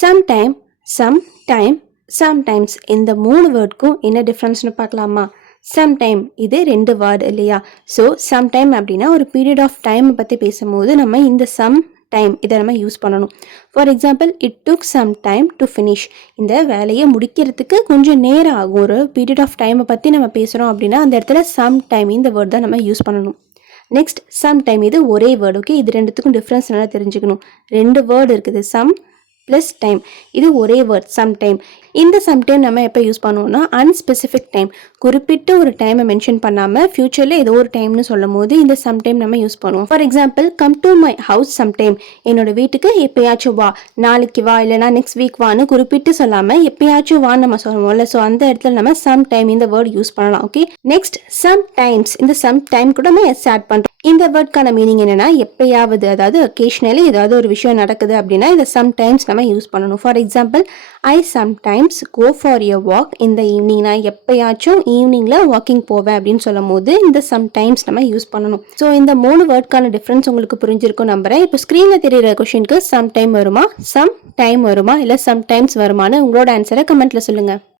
Sometime, sometime, sometimes இந்த 3 வேர்டுக்கும் என்ன டிஃப்ரென்ஸ்னு பார்க்கலாமா? சம்டைம் இது 2 வேர்டு இல்லையா? ஸோ சம்டைம் அப்படின்னா ஒரு பீரியட் ஆஃப் டைம் பற்றி பேசும்போது நம்ம இந்த சம் டைம் இதை நம்ம யூஸ் பண்ணணும். For example, it took some time to finish. இந்த வேலையை முடிக்கிறதுக்கு கொஞ்சம் நேரம் ஆகும். ஒரு பீரியட் ஆஃப் டைமை பற்றி நம்ம பேசுகிறோம் அப்படின்னா அந்த இடத்துல சம் டைம் இந்த வேர்டு தான் நம்ம யூஸ் பண்ணணும். நெக்ஸ்ட், சம் டைம் இது ஒரே வேர்டு. ஓகே, இது ரெண்டுத்துக்கும் டிஃப்ரென்ஸ் நல்லா தெரிஞ்சுக்கணும். 2 வேர்டு இருக்குது, சம் ப்ளஸ் டைம். இது ஒரே வேர்ட் சம்டைம். இந்த சம்டைம் நம்ம எப்போ யூஸ் பண்ணுவோம்னா அன்ஸ்பெசிஃபிக் டைம், குறிப்பிட்ட ஒரு டைமை மென்ஷன் பண்ணாமல் ஃபியூச்சரில் ஏதோ ஒரு டைம்னு சொல்லும் போது இந்த சம்டைம் நம்ம யூஸ் பண்ணுவோம். For example, come to my house sometime. என்னோட வீட்டுக்கு எப்பயாச்சும் வா, நாளைக்கு வா, இல்லைனா நெக்ஸ்ட் வீக் வான்னு குறிப்பிட்டு சொல்லாமல் எப்பயாச்சும் வான்னு நம்ம சொல்லுவோம்ல. ஸோ அந்த இடத்துல நம்ம சம்டைம் இந்த வேர்ட் யூஸ் பண்ணலாம். Okay, next sometimes. இந்த சம்டைம் கூட நம்ம எஸ் ஆட் பண்ணுறோம். இந்த வேர்ட்கான மீனிங் என்னன்னா எப்பயாவது, அதாவது ஒகேஷனலி ஏதாவது ஒரு விஷயம் நடக்குது அப்படின்னா இந்த சம்டைம்ஸ் நம்ம யூஸ் பண்ணணும். For example, I sometimes go for a walk இந்த ஈவினிங். நான் எப்பயாச்சும் ஈவினிங்கில் வாக்கிங் போவேன் அப்படின்னு சொல்லும் போது இந்த சம்டைம்ஸ் நம்ம யூஸ் பண்ணணும். ஸோ இந்த 3 வேர்ட்கான டிஃப்ரென்ஸ் உங்களுக்கு புரிஞ்சிருக்கும் நம்புறேன். இப்போ ஸ்க்ரீனில் தெரியுற கொஷனுக்கு சம் டைம் வருமா, சம் டைம் வருமா, இல்லை சம்டைம்ஸ் வருமானு உங்களோட ஆன்சரை கமெண்ட்ல சொல்லுங்க.